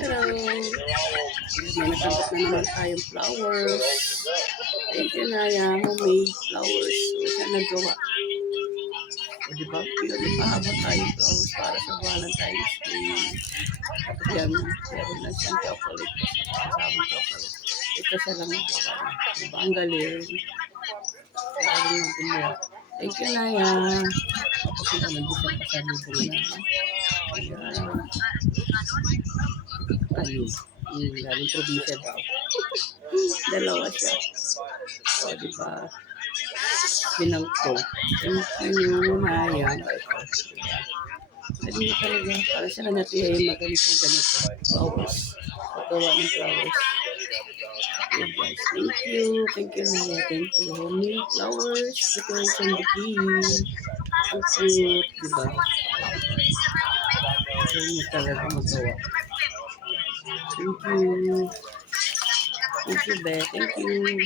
Hello. May natanggap na naman tayong flowers. Thank you, Naya. Homemade flowers. So, siya nagawa. O, diba? Yun, ipahabot tayong flowers para sa Valentine's Day. Tapos yan, meron na siyang chocolate. Kasamang chocolate. Ito siya lang nagawa. Diba? Ang galing. Ang galing ng gumawa. Thank you, Naya. Tapos yung nandun siya pasalubong na. Ayan. Ano? Galing probinsya daw. Dalawa siya. O, diba? Binangko. Thank you, Naya. Diba? Galing mo talaga. Para siya na natin ay maganito ganito. Flowers. Pagawa ng flowers. Okay, guys. Thank you. Thank you, Naya. Thank you. Homemade flowers. Decoration bikini. Ang cute. Diba? Galing mo talaga magawa. Thank you. Thank you, Beth. Thank you.